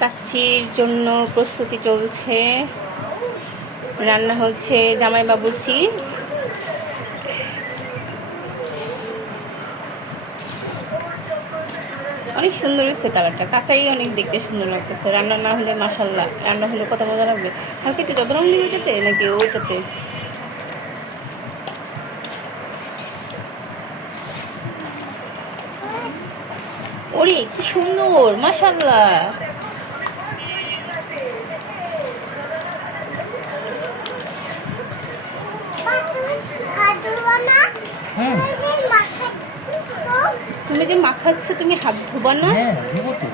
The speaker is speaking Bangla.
কাচ্চির জন্য প্রস্তুতি চলছে, রান্না হচ্ছে জামাই বাবুর্চি। অনেক সুন্দর হয়েছে কালারটা, কাঁচাই অনেক দেখতে সুন্দর লাগতেছে। রান্না না হলে মাশাল্লাহ, রান্না হলে কত মজা লাগবে। হালকা একটু যত রঙ দিবে ওটাতে নাকি ওটাতে? ওরে কি সুন্দর মাশাল্লাহ। তুমি যে মাখাচ্ছ, তুমি হাত ধোবা না? হ্যাঁ, দেবো তো।